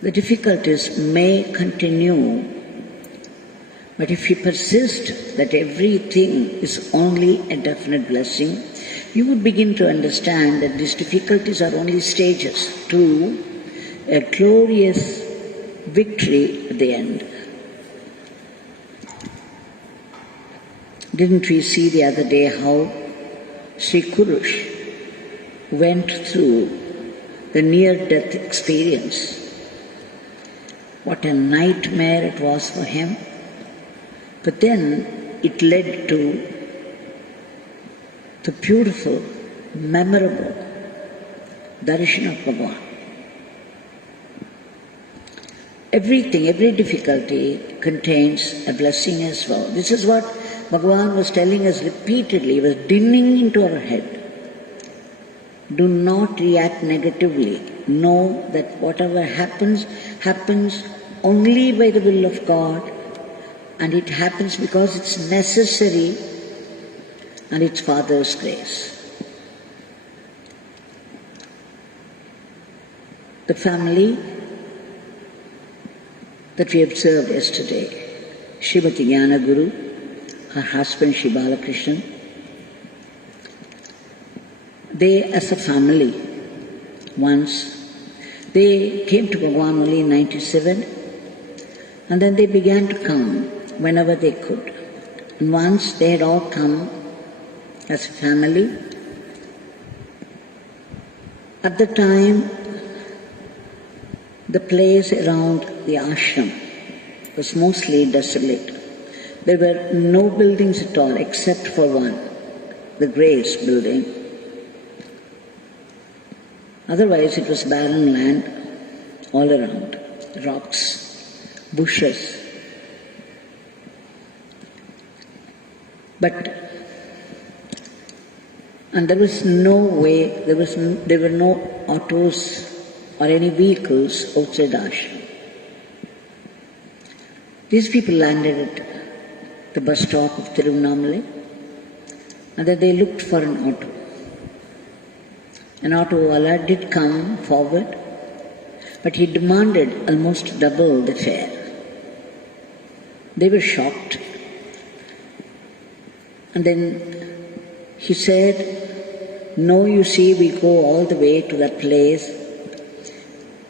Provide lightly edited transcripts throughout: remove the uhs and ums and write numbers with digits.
The difficulties may continue, but if you persist that everything is only a definite blessing, you would begin to understand that these difficulties are only stages to a glorious victory at the end. Didn't we see the other day how Sri Kurush went through the near-death experience? What a nightmare it was for him. But then it led to the beautiful, memorable darshan of Bhagwan. Everything, every difficulty contains a blessing as well. This is what Bhagwan was telling us repeatedly. He was dinning into our head. Do not react negatively. Know that whatever happens, happens only by the will of God, and it happens because it's necessary and it's Father's grace. The family that we observed yesterday, Shrimati Gnanaguru, her husband Shri Balakrishnan, they as a family, once, they came to Bhagwan only in 97, and then they began to come whenever they could. And once they had all come as a family, at the time, the place around the ashram was mostly desolate. There were no buildings at all except for one, the Grace building. Otherwise it was barren land all around, rocks, bushes. And there was no way, there were no autos or any vehicles outside the ashram. These people landed at the bus stop of Tiruvannamalai, and then they looked for an auto. An auto wala did come forward, but he demanded almost double the fare. They were shocked. And then he said, no, you see, we go all the way to that place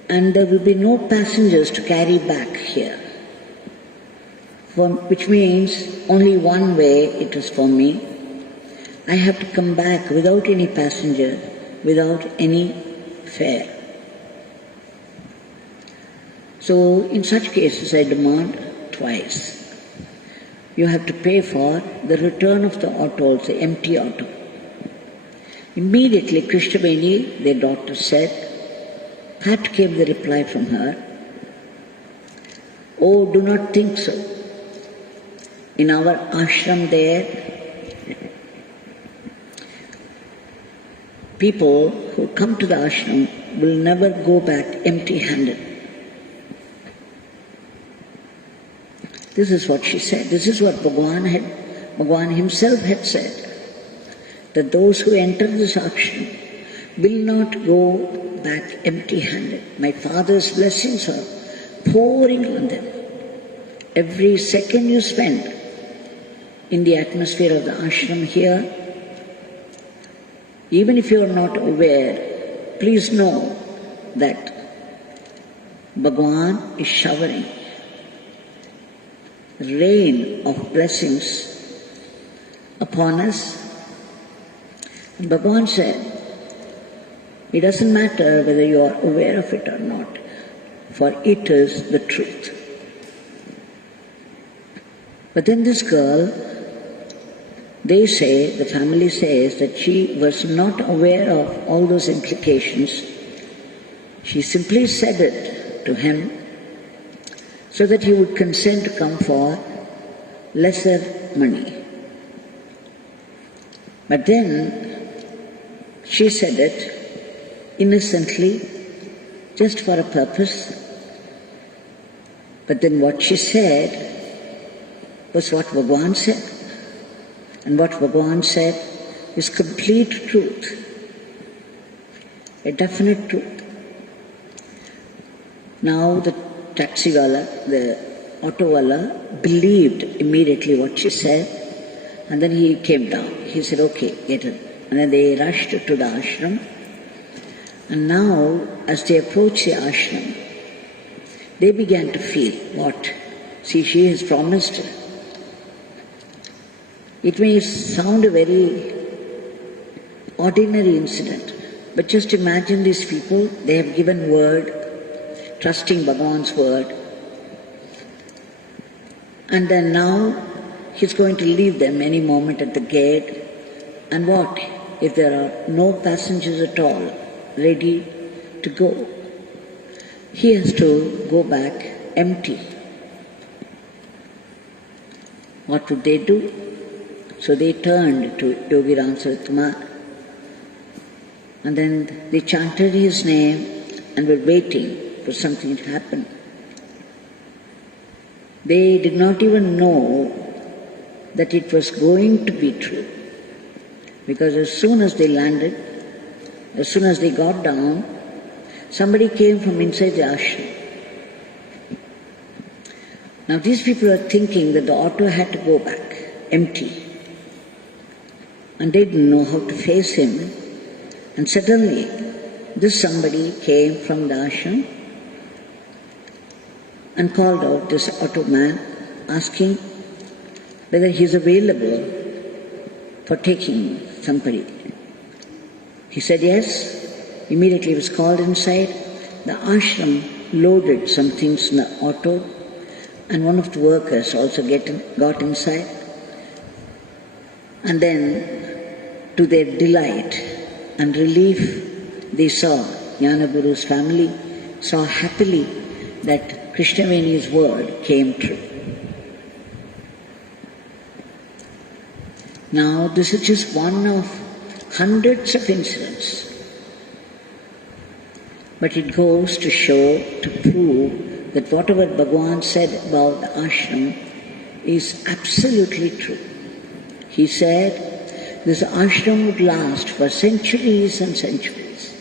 and there will be no passengers to carry back here. Which means only one way it is for me. I have to come back without any passenger, without any fare. So in such cases I demand twice. You have to pay for the return of the auto, also empty auto. Immediately Krishna Veni, their daughter, said, pat came the reply from her, oh, do not think so. In our ashram there, people who come to the ashram will never go back empty-handed. This is what she said. This is what Bhagwan himself had said, that those who enter this ashram will not go back empty-handed. My Father's blessings are pouring on them. Every second you spend in the atmosphere of the ashram here, even if you are not aware, please know that Bhagwan is showering rain of blessings upon us. And Bhagwan said, it doesn't matter whether you are aware of it or not, for it is the truth. But then this girl, they say, the family says that she was not aware of all those implications. She simply said it to him so that he would consent to come for lesser money. But then she said it innocently, just for a purpose. But then what she said was what Bhagwan said. And what Bhagwan said is complete truth, a definite truth. Now the taxiwala, the autowala, believed immediately what she said, and then he came down. He said, okay, get it. And then they rushed to the ashram. And now, as they approached the ashram, they began to feel what? See, she has promised. It may sound a very ordinary incident, but just imagine these people, they have given word, trusting Bhagavan's word, and then now he's going to leave them any moment at the gate, and what if there are no passengers at all ready to go? He has to go back empty. What would they do? So they turned to Yogi Ramsuratkumar, and then they chanted his name and were waiting for something to happen. They did not even know that it was going to be true, because as soon as they landed, as soon as they got down, somebody came from inside the ashram. Now these people are thinking that the auto had to go back empty, and they didn't know how to face him. And suddenly this somebody came from the ashram and called out this auto man, asking whether he is available for taking somebody. He said yes. Immediately he was called inside. The ashram loaded some things in the auto, and one of the workers also got inside. And then, to their delight and relief, they saw Gnanaguru's family, saw happily that Krishna Veni's word came true. Now, this is just one of hundreds of incidents, but it goes to show, to prove that whatever Bhagavan said about the ashram is absolutely true. He said this ashram would last for centuries and centuries.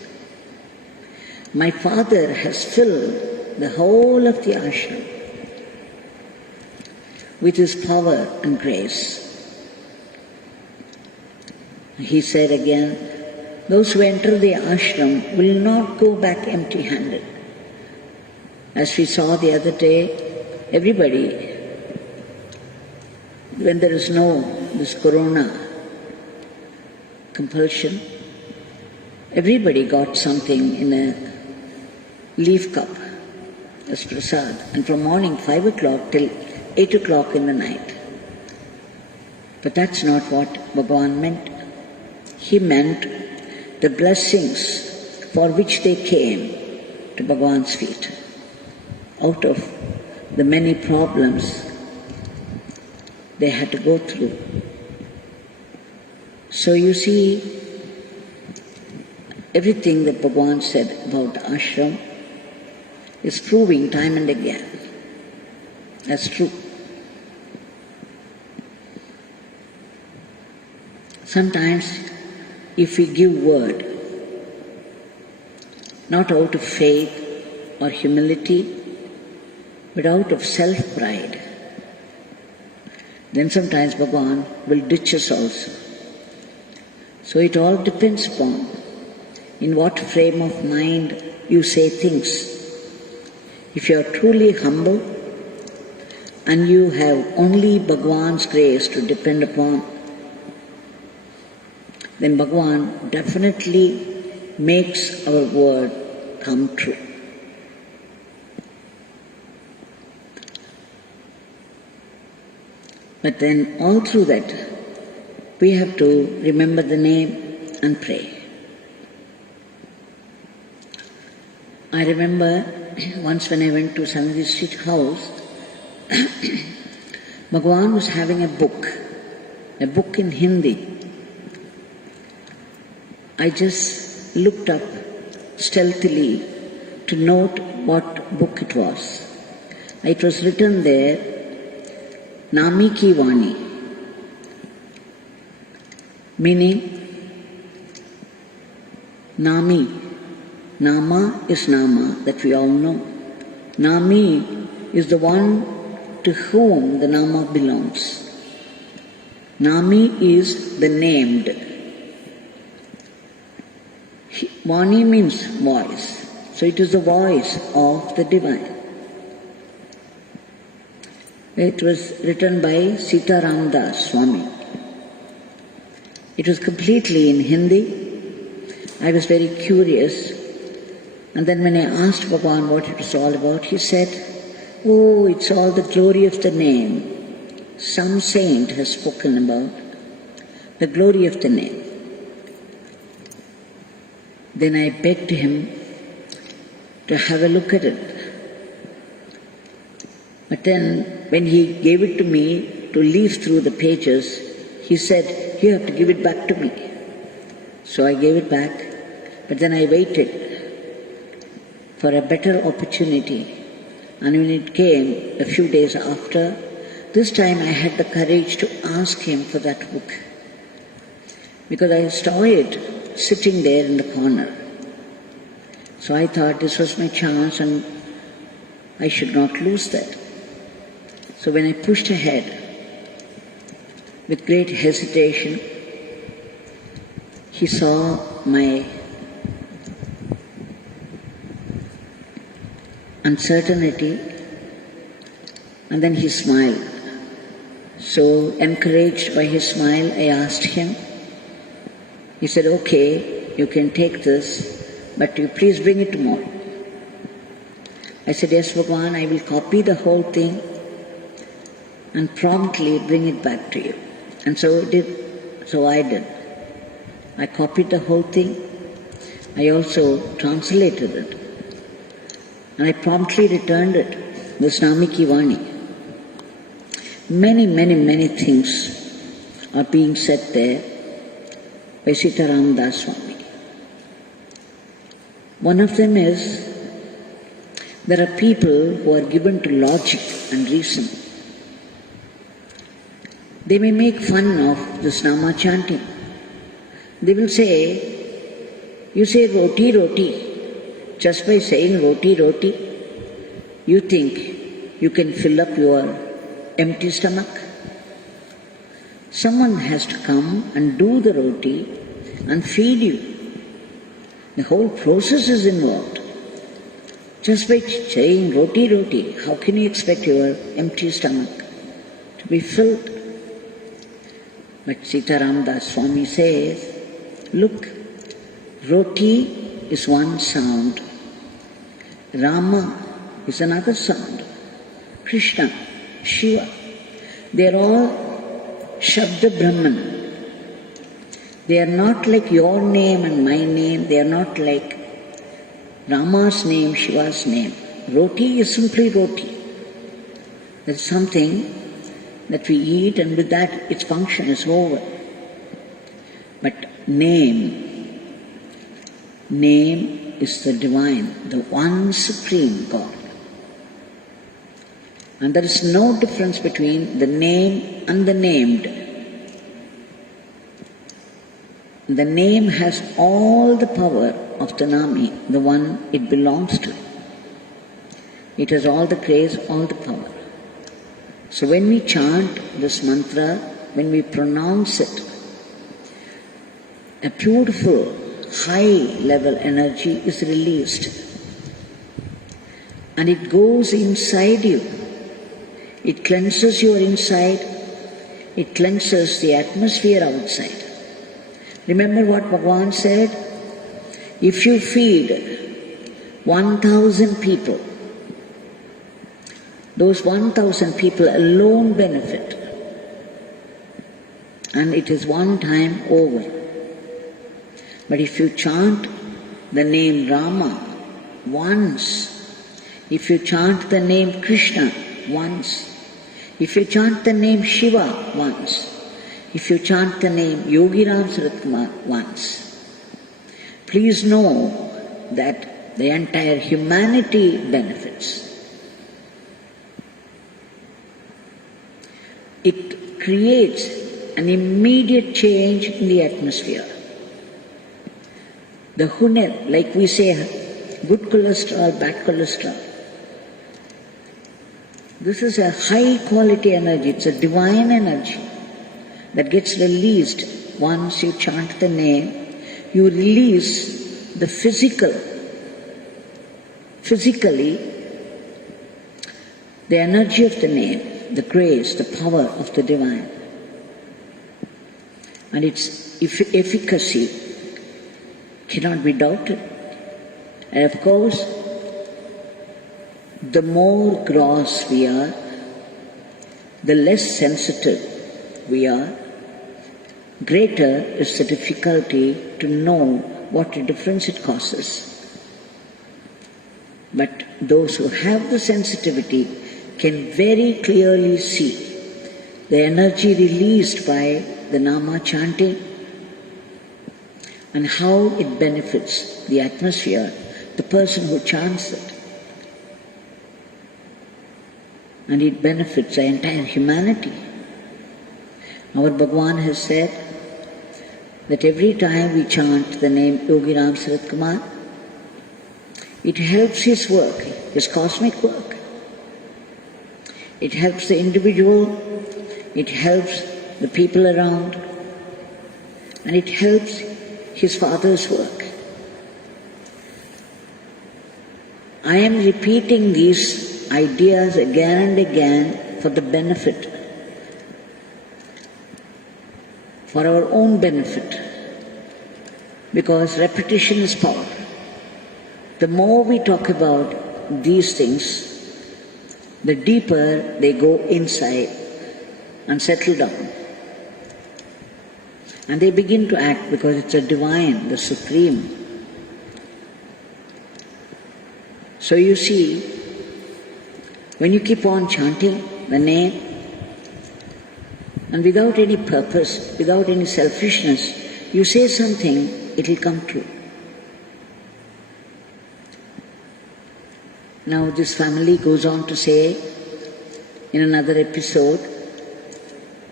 My father has filled the whole of the ashram with his power and grace. He said again, those who enter the ashram will not go back empty-handed. As we saw the other day, everybody, when there is no this corona compulsion, everybody got something in a leaf cup as prasad, and from morning 5 o'clock till 8 o'clock in the night. But that's not what Bhagavan meant. He meant the blessings for which they came to Bhagavan's feet, out of the many problems they had to go through. So you see, everything that Bhagavan said about the ashram is proving time and again as true. Sometimes if we give word, not out of faith or humility, but out of self-pride, then sometimes Bhagavan will ditch us also. So it all depends upon in what frame of mind you say things. If you are truly humble and you have only Bhagavan's grace to depend upon, then Bhagavan definitely makes our word come true. But then all through that, we have to remember the name and pray. I remember once when I went to Sanjay Street house, Bhagavan was having a book in Hindi. I just looked up stealthily to note what book it was. It was written there, Nami Ki Vani, meaning Nami. Nama is Nama, that we all know. Nami is the one to whom the Nama belongs. Nami is the named. Vani means voice. So it is the voice of the divine. It was written by Sitaramdas Swami. It was completely in Hindi. I was very curious. And then when I asked Bhagwan what it was all about, he said, "Oh, it's all the glory of the name. Some saint has spoken about the glory of the name." Then I begged him to have a look at it. But then when he gave it to me to leaf through the pages, he said, "You have to give it back to me." So I gave it back, but then I waited for a better opportunity. And when it came a few days after, this time I had the courage to ask him for that book, because I saw it sitting there in the corner. So I thought this was my chance and I should not lose that. So when I pushed ahead with great hesitation, he saw my uncertainty and then he smiled. So encouraged by his smile, I asked him. He said, "Okay, you can take this, but you please bring it tomorrow." I said, "Yes, Bhagwan, I will copy the whole thing and promptly bring it back to you." And so I did. I copied the whole thing. I also translated it. And I promptly returned it, this Nami Ki Vani. Many things are being said there by Sitaramdas Swami. One of them is, there are people who are given to logic and reason. They may make fun of this Nama chanting. They will say, "You say roti, roti. Just by saying roti, roti, you think you can fill up your empty stomach? Someone has to come and do the roti and feed you. The whole process is involved. Just by saying roti, roti, how can you expect your empty stomach to be filled?" But Sitaramdas Swami says, look, roti is one sound, Rama is another sound, Krishna, Shiva, they are all Shabda Brahman. They are not like your name and my name, they are not like Rama's name, Shiva's name. Roti is simply roti. There is something that we eat and with that its function is over. But name is the divine, the one supreme God. And there is no difference between the name and the named. The name has all the power of the Nami, the one it belongs to. It has all the grace, all the power. So when we chant this mantra, when we pronounce it, a beautiful high-level energy is released. And it goes inside you. It cleanses your inside. It cleanses the atmosphere outside. Remember what Bhagwan said? If you feed 1,000 people, those 1,000 people alone benefit. And it is one time over. But if you chant the name Rama once, if you chant the name Krishna once, if you chant the name Shiva once, if you chant the name Yogi Ramsuratkumar once, please know that the entire humanity benefits. It creates an immediate change in the atmosphere. The huner, like we say, good cholesterol, bad cholesterol. This is a high quality energy, it's a divine energy that gets released once you chant the name. You release the physically, the energy of the name, the grace, the power of the divine. And its efficacy cannot be doubted. And of course, the more gross we are, the less sensitive we are, greater is the difficulty to know what a difference it causes. But those who have the sensitivity can very clearly see the energy released by the Nama chanting and how it benefits the atmosphere, the person who chants it. And it benefits the entire humanity. Our Bhagwan has said that every time we chant the name Yogi Ramsuratkumar, it helps his work, his cosmic work. It helps the individual, it helps the people around, and it helps his father's work. I am repeating these ideas again and again for the benefit, for our own benefit, because repetition is power. The more we talk about these things, the deeper they go inside and settle down. And they begin to act because it's a divine, the supreme. So you see, when you keep on chanting the name, and without any purpose, without any selfishness, you say something, it will come true. Now this family goes on to say in another episode,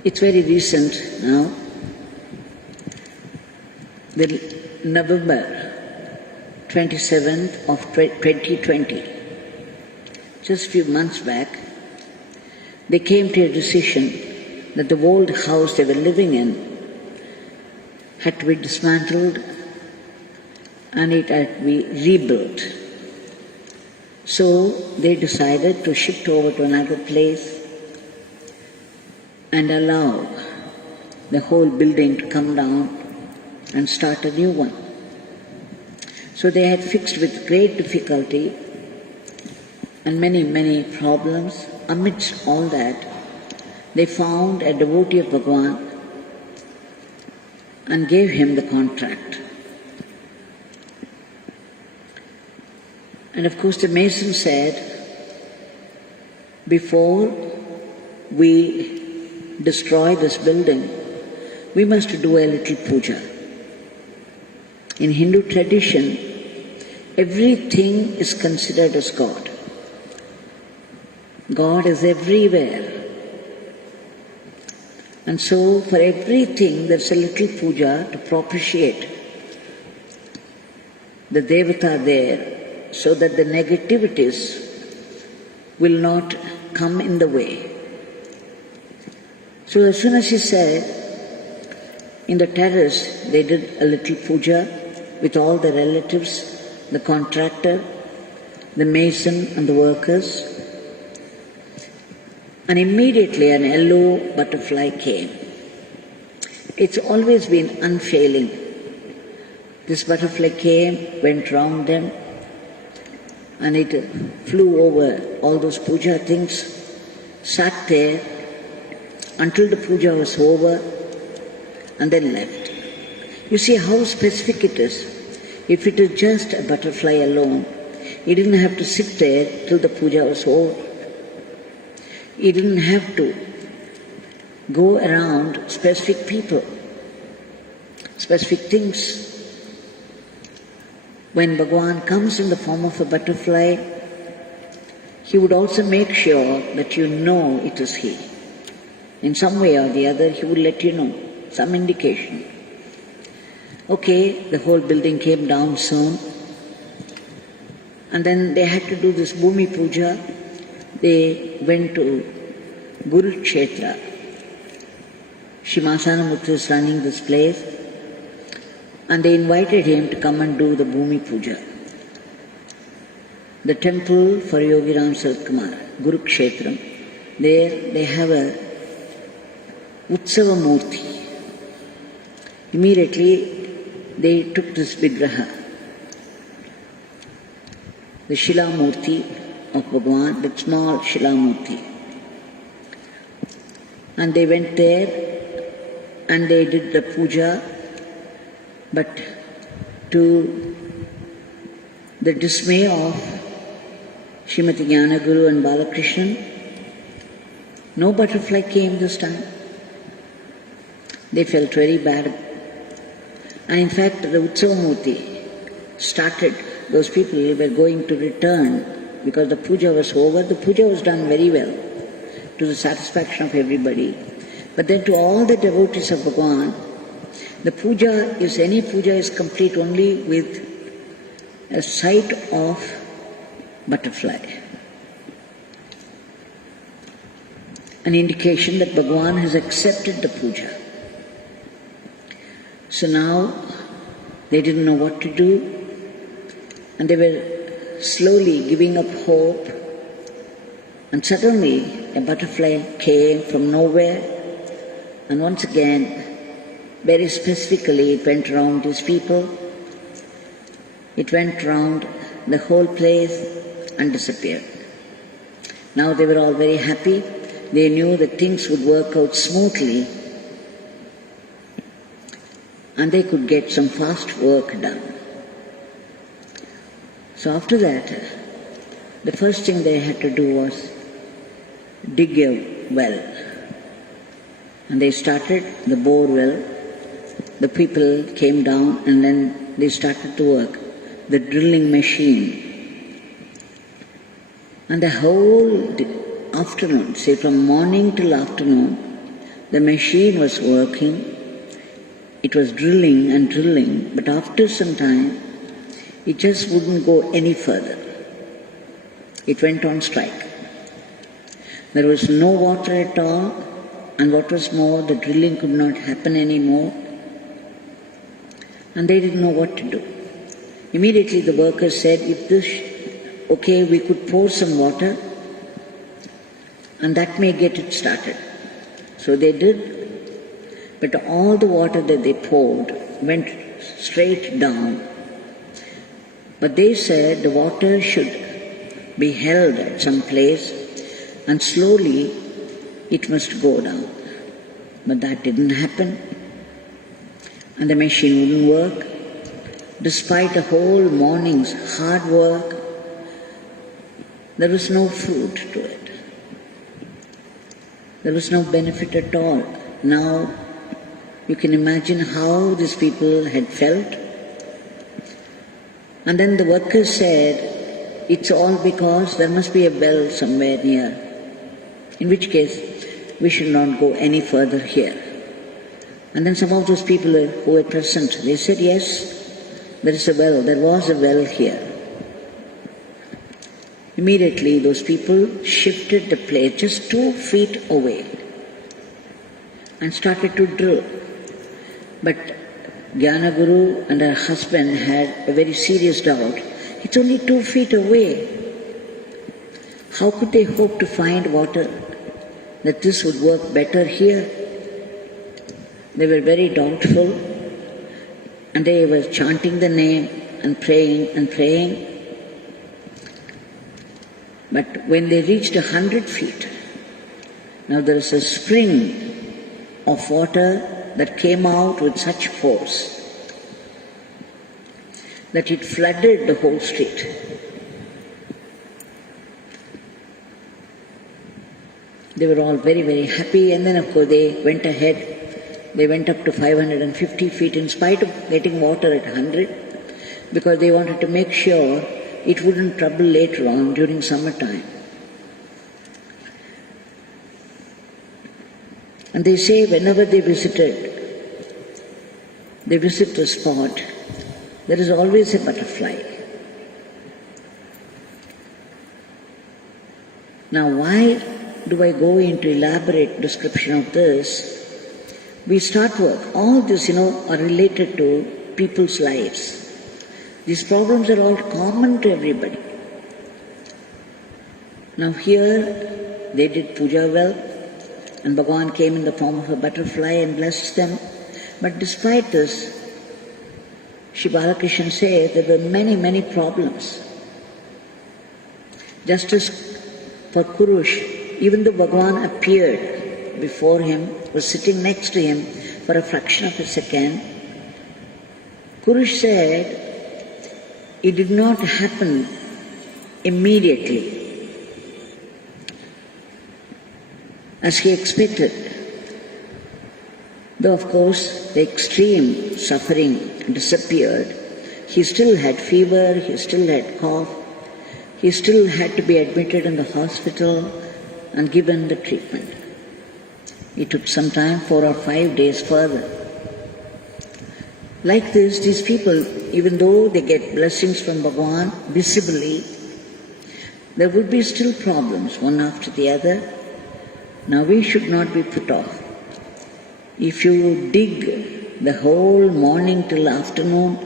it's very recent now, the November 27th of 2020, just a few months back, they came to a decision that the old house they were living in had to be dismantled and it had to be rebuilt. So they decided to shift over to another place and allow the whole building to come down and start a new one. So they had fixed with great difficulty and many, many problems. Amidst all that, they found a devotee of Bhagwan and gave him the contract. And of course the mason said, before we destroy this building, we must do a little puja. In Hindu tradition, everything is considered as God. God is everywhere. And so for everything there's a little puja to propitiate the Devata there, so that the negativities will not come in the way. So as soon as he said, in the terrace they did a little puja with all the relatives, the contractor, the mason and the workers, and immediately an yellow butterfly came. It's always been unfailing. This butterfly came, went round them, and it flew over all those puja things, sat there until the puja was over, and then left. You see how specific it is. If it is just a butterfly alone, he didn't have to sit there till the puja was over. He didn't have to go around specific people, specific things. When Bhagwan comes in the form of a butterfly, he would also make sure that you know it is he. In some way or the other, he would let you know, some indication. Okay, the whole building came down soon, and then they had to do this Bhumi Puja. they went to Guru Kshetra. Shimasanamurti is running this place, and they invited him to come and do the Bhumi Puja. The temple for Yogi Ramsuratkumar, Guru Kshetram, there they have a Utsava Murti. Immediately they took this Vigraha, the Shila Murti of Bhagwan, the small Shila Murti. And they went there and they did the puja, but to the dismay of Shrimati Gnanaguru and Balakrishnan, no butterfly came this time. They felt very bad. And in fact, the Utsavamurti started, those people were going to return because the puja was over. The puja was done very well to the satisfaction of everybody. But then to all the devotees of Bhagwan, the puja is, any puja is complete only with a sight of butterfly. An indication that Bhagwan has accepted the puja. So now they didn't know what to do, and they were slowly giving up hope, and suddenly a butterfly came from nowhere, and once again, very specifically, it went around these people. It went around the whole place and disappeared. Now they were all very happy. They knew that things would work out smoothly and they could get some fast work done. So after that, the first thing they had to do was dig a well. And they started the bore well. The people came down and then they started to work. The drilling machine. And the whole afternoon, say from morning till afternoon, the machine was working. It was drilling and drilling, but after some time, it just wouldn't go any further. It went on strike. There was no water at all, and what was more, the drilling could not happen anymore, and they didn't know what to do. Immediately the workers said, if this, okay, we could pour some water, and that may get it started. So they did, but all the water that they poured went straight down. But they said the water should be held at some place, and slowly it must go down. But that didn't happen. And the machine wouldn't work. Despite a whole morning's hard work, there was no fruit to it. There was no benefit at all. Now, you can imagine how these people had felt. And then the workers said, it's all because there must be a well somewhere near. In which case, we should not go any further here. And then some of those people who were present, they said, yes, there is a well, there was a well here. Immediately those people shifted the plate just 2 feet away and started to drill. But Gnanaguru and her husband had a very serious doubt. It's only 2 feet away. How could they hope to find water? That this would work better here? They were very doubtful, and they were chanting the name and praying and praying. But when they reached 100 feet, now there is a spring of water that came out with such force that it flooded the whole street. They were all very, very happy, and then of course they went ahead. They went up to 550 feet in spite of getting water at 100, because they wanted to make sure it wouldn't trouble later on during summertime. And they say whenever they visit the spot, there is always a butterfly. Now, why do I go into elaborate description of this? We start work. All this, are related to people's lives. These problems are all common to everybody. Now here, they did puja well, and Bhagavan came in the form of a butterfly and blessed them. But despite this, Shri Balakrishnan said there were many, many problems. Just as for Kurush, even though Bhagavan appeared before him, was sitting next to him for a fraction of a second, Kurush said it did not happen immediately as he expected. Though of course the extreme suffering disappeared, he still had fever, he still had cough, he still had to be admitted in the hospital and given the treatment. It took some time, 4 or 5 days further. Like this, these people, even though they get blessings from Bhagavan visibly, there would be still problems, one after the other. Now we should not be put off. If you dig the whole morning till afternoon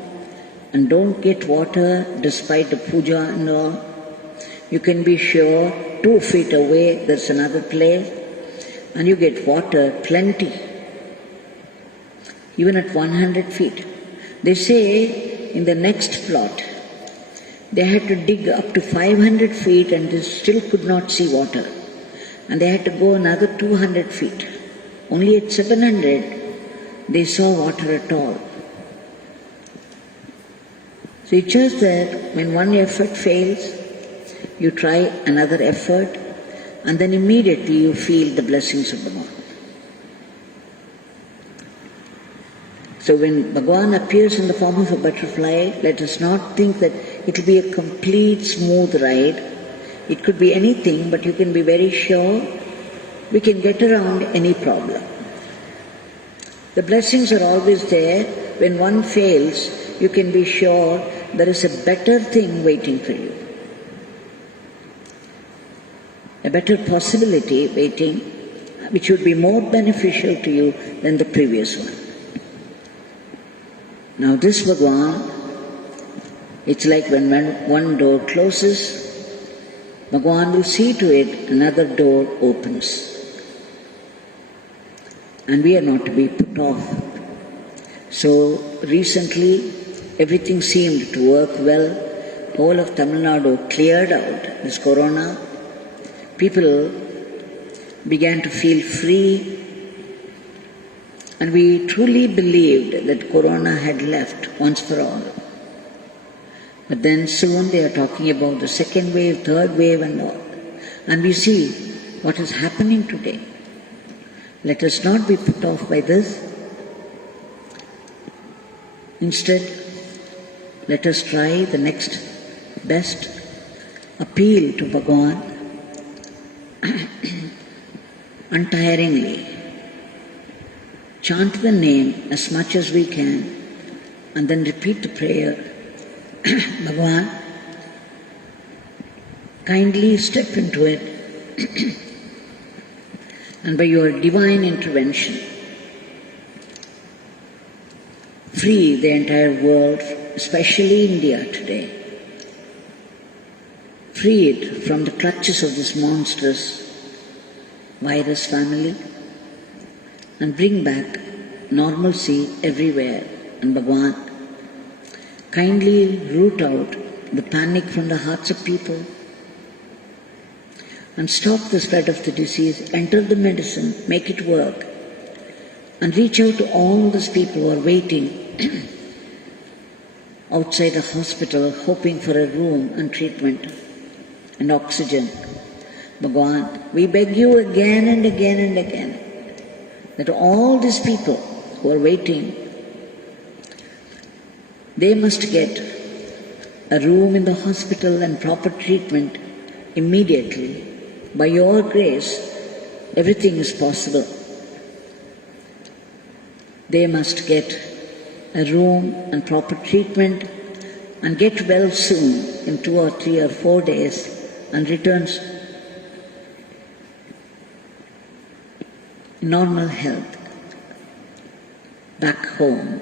and don't get water despite the puja and all, you can be sure 2 feet away there's another place and you get water plenty, even at 100 feet. They say in the next plot, they had to dig up to 500 feet and they still could not see water. And they had to go another 200 feet. Only at 700, they saw water at all. So it's just that when one effort fails, you try another effort, and then immediately you feel the blessings of Bhagavan. So when Bhagavan appears in the form of a butterfly, let us not think that it will be a complete smooth ride. It could be anything, but you can be very sure we can get around any problem. The blessings are always there. When one fails, you can be sure there is a better thing waiting for you. A better possibility waiting, which would be more beneficial to you than the previous one. Now this Bhagavan, it's like when one door closes, Bhagavan will see to it another door opens. And we are not to be put off. So recently, everything seemed to work well. Whole of Tamil Nadu cleared out this corona. People began to feel free, and we truly believed that corona had left once for all. But then soon they are talking about the second wave, third wave and all. And we see what is happening today. Let us not be put off by this. Instead, let us try the next best appeal to Bhagavan untiringly. Chant the name as much as we can and then repeat the prayer. Bhagavan, kindly step into it and by your divine intervention, free the entire world, especially India today. Free it from the clutches of this monstrous virus family and bring back normalcy everywhere. And Bhagavan, kindly root out the panic from the hearts of people and stop the spread of the disease, enter the medicine, make it work, and reach out to all those people who are waiting outside a hospital, hoping for a room and treatment and oxygen. Bhagavan, we beg you again and again and again that all these people who are waiting, they must get a room in the hospital and proper treatment immediately. By your grace, everything is possible. They must get a room and proper treatment and get well soon in 2 or 3 or 4 days and return normal health back home.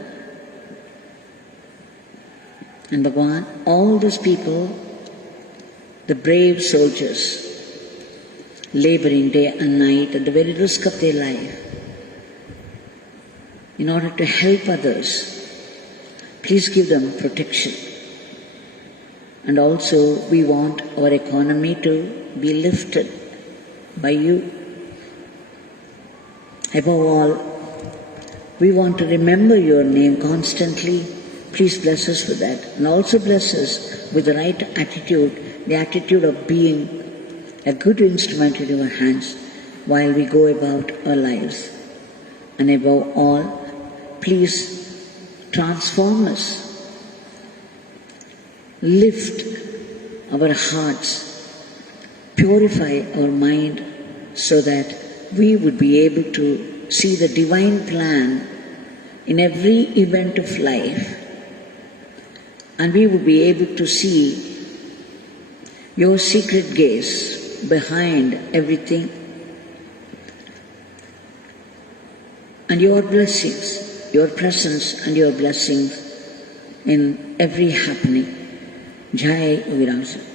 And Bhagwan, all those people, the brave soldiers, laboring day and night at the very risk of their life, in order to help others, please give them protection. And also we want our economy to be lifted by you. Above all, we want to remember your name constantly. Please bless us with that. And also bless us with the right attitude, the attitude of being a good instrument in your hands while we go about our lives. And above all, please transform us. Lift our hearts, purify our mind so that we would be able to see the divine plan in every event of life, and we would be able to see your secret gaze behind everything and your blessings, your presence and your blessings in every happening. Jai Yogi Ramsuratkumar.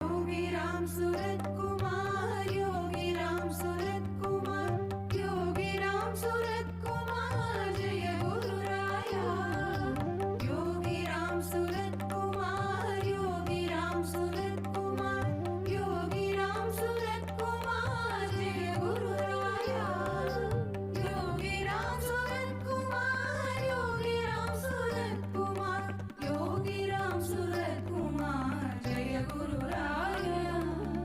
Yogi Ramsuratkumar